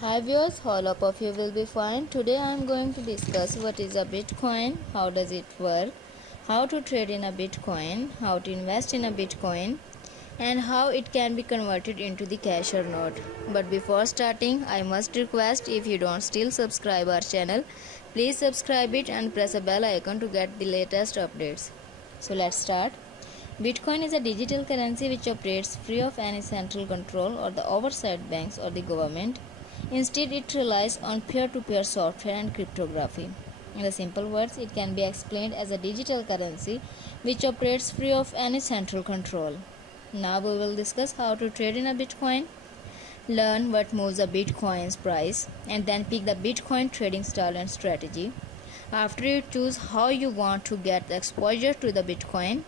Hi viewers, all of you will be fine. Today I am going to discuss what is a Bitcoin, how does it work, how to trade in a Bitcoin, how to invest in a Bitcoin, and how it can be converted into the cash or not. But before starting, I must request, if you don't still subscribe our channel, please subscribe it and press a bell icon to get the latest updates. So let's start. Bitcoin is a digital currency which operates free of any central control or the oversight banks or the government. Instead, it relies on peer-to-peer software and cryptography. In the simple words, it can be explained as a digital currency which operates free of any central control. Now we will discuss how to trade in a Bitcoin, learn what moves a Bitcoin's price, and then pick the Bitcoin trading style and strategy. After you choose how you want to get the exposure to the Bitcoin,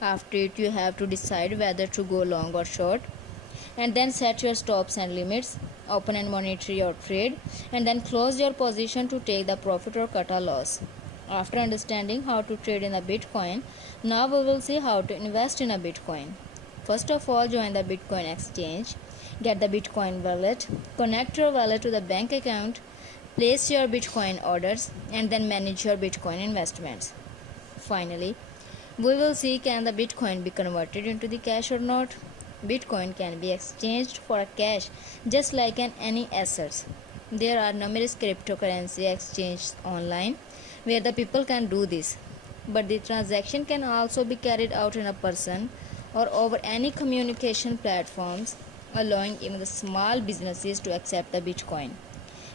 after it you have to decide whether to go long or short, and then set your stops and limits, open and monitor your trade, and then close your position to take the profit or cut a loss. After understanding how to trade in a Bitcoin, now we will see how to invest in a Bitcoin. First of all, join the Bitcoin exchange, get the Bitcoin wallet, connect your wallet to the bank account, place your Bitcoin orders, and then manage your Bitcoin investments. Finally, we will see, can the Bitcoin be converted into the cash or not. Bitcoin can be exchanged for a cash just like any assets. There are numerous cryptocurrency exchanges online where the people can do this, but the transaction can also be carried out in a person or over any communication platforms, allowing even the small businesses to accept the Bitcoin.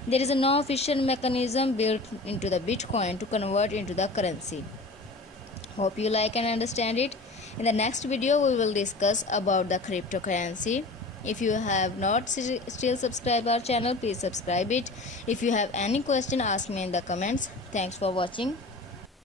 There is no official mechanism built into the Bitcoin to convert into the currency. Hope you like and understand it. In the next video we will discuss about the cryptocurrency. If you have not still subscribed our channel, please subscribe it. If you have any question, ask me in the comments. Thanks for watching.